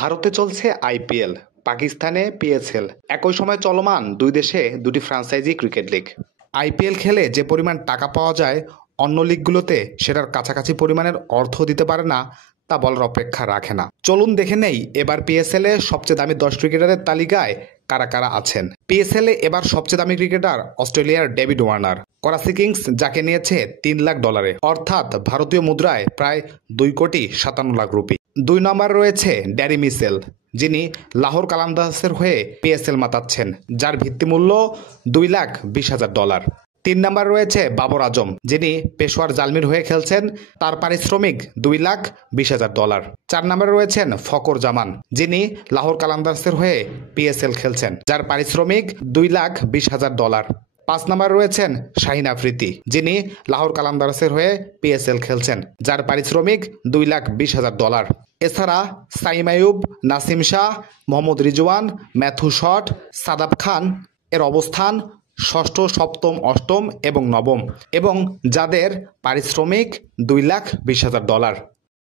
ভারতে চলছে আইপিএল, পাকিস্তানে পিএসএল। একই সময় চলমান দুই দেশে দুটি ফ্র্যাঞ্চাইজি ক্রিকেট লিগ। আইপিএল খেলে যে পরিমাণ টাকা পাওয়া যায় অন্য লিগগুলোতে সেটার কাছাকাছি পরিমাণের অর্থ দিতে পারে না, তা বলার অপেক্ষা রাখে না। চলুন দেখে নেই এবার পিএসএল এ সবচেয়ে দামি 10 ক্রিকেটারের তালিকায় কারা কারা আছেন। পিএসএল এ এবার সবচেয়ে দামি ক্রিকেটার অস্ট্রেলিয়ার ডেভিড ওয়ার্নার। করাচি কিংস যাকে নিয়েছে $3 লাখ, অর্থাৎ ভারতীয় মুদ্রায় প্রায় 2,57 লাখ রুপি। 2 নম্বরে রয়েছে ড্যারি মিচেল, যিনি লাহোর কালান্দার্সের হয়ে পিএসএল মাতাচ্ছেন, যার ভিত্তিমূল্য $2,20,000। 3 নম্বরে রয়েছে বাবর আজম, যিনি পেশোয়ার জালমির হয়ে খেলছেন, তার পারিশ্রমিক $2,20,000। 4 নম্বরে রয়েছেন ফকর জামান, যিনি লাহোর কালান্দার্সের হয়ে পিএসএল খেলছেন, যার পারিশ্রমিক $2,20,000। 5 নম্বরে রয়েছেন শাহিন আফ্রিদি, যিনি লাহোর কালান্দার্সের হয়ে পিএসএল খেলছেন, যার পারিশ্রমিক $2,20,000। এছাড়া সাইম আইয়ুব, নাসিম শাহ, মোহাম্মদ রিজওয়ান, ম্যাথু শট, সাদাব খান এর অবস্থান ষষ্ঠ, সপ্তম, অষ্টম এবং নবম, এবং যাদের পারিশ্রমিক $2,20,000।